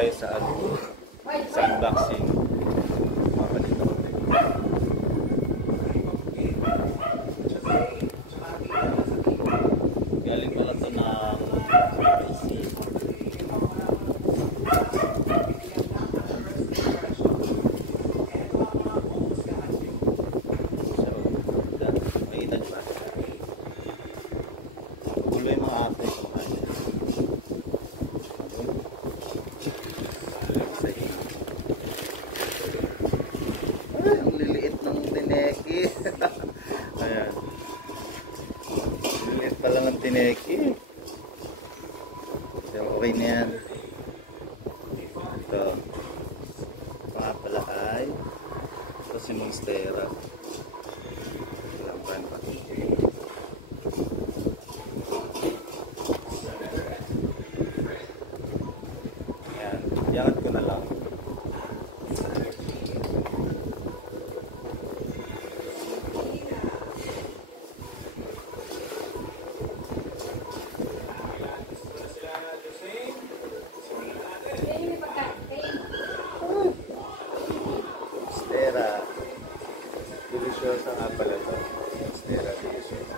tayo sa sa unboxing. Mabalik ako. Galing pala ito ng PC. Ayan. Lilit pala ng tineki. So, okay na yan. Ito. Mga pala ay ito si Monstera. Lampan pa. Ayan. Iangat ko na lang. Deliciosa nga pala ito. Monstera deliciosa.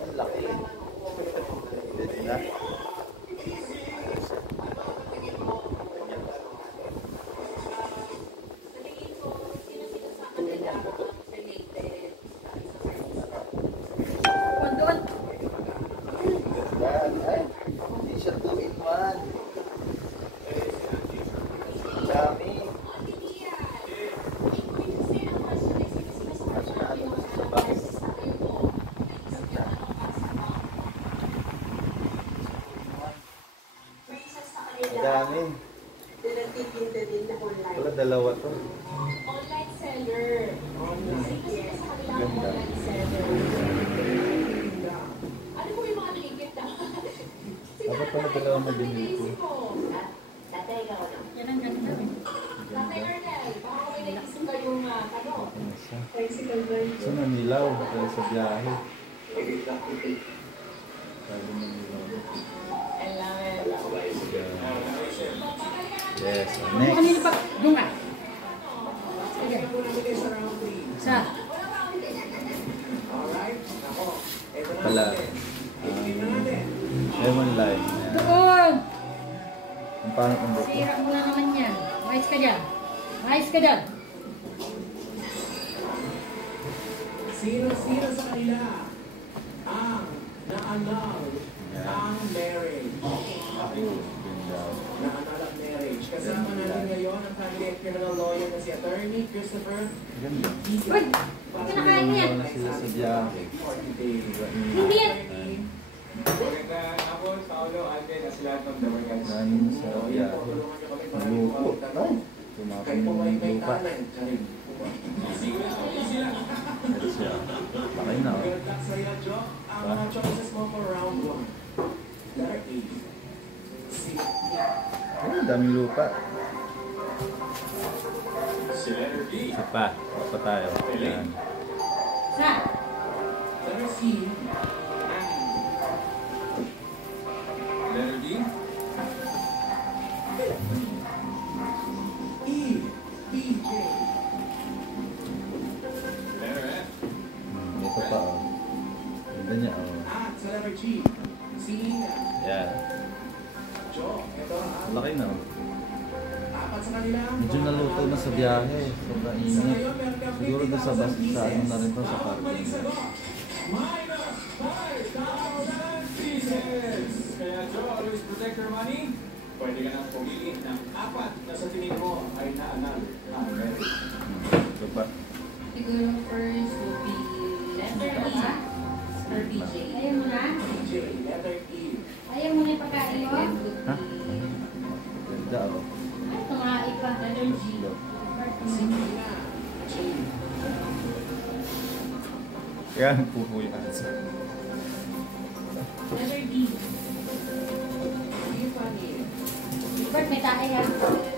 Ang laki. Hindi na. Ay, hindi siya 2-in-1. Dami. Mas na ano sa box. Dami. Wala, dalawa to. Online seller. Ganda. Ano po yung mga nagigit na? Dapat pala dalawa na binili ko. Yan ang ganda. Tatay Ernel, baka may naisip kayong ano? Tricycle version. So, nanilaw dahil sa biyahe. Sabi nanilaw. Yes, next. Kanina pa, dunga. Sige. Sa. Pala. Lemon lime. Doon. Ang pangit ng buko. Sira mo na naman yan. Mais ka dyan. Mais ka dyan. Sino sa kanila ang naanal ang marriage? Naanal ang marriage. Kasama natin ngayon ang candidate criminal lawyer na si Attorney Christopher. Ganda. Uy! Kinakain mo yan. Wala sila sa biyahe. Hindi yan. Magandang hapon, Paolo, Alvin, at sila ng Dawagan. Galing sa biyahe. Lupo. Ay! Tumapang Kayo po may yung lupa. talent. Karin. Ito siya. Pakay na. Good luck sa iyo, Jo. Ang choices mo for round 1. Letter A. C. Ay, daming lupa. Si letter B. Isa pa. Pa tayo. Ayan. Sa. Letter C. Letter D. E. B. J. Letter F. Ito pa. Oh. Ganda niya. Oh. At sa letter G. C. Ayan. Jo. Ito ang Laki na. Oh. apat sa kanila. Medyo naluto na sa biyahe. Sobrang init. Siguro doon sa bus, sa ano na rin to, sa parking. Minus 5,000 pieces. Kaya Jo, always protect your money. Pwede ka nang pumili ng apat na sa tingin mo ay naanal ang marriage. Ito pa. Siguro first would be letter E or BJ. Ayaw mo na? J, letter E. Ayaw mo na yung pagkain mo? Second would Ha? be Ganda. Oh. Ay, tumahay pa. letter G. Sige na. J. Kaya pupo yung answer. Letter D. Bert, may tae ha.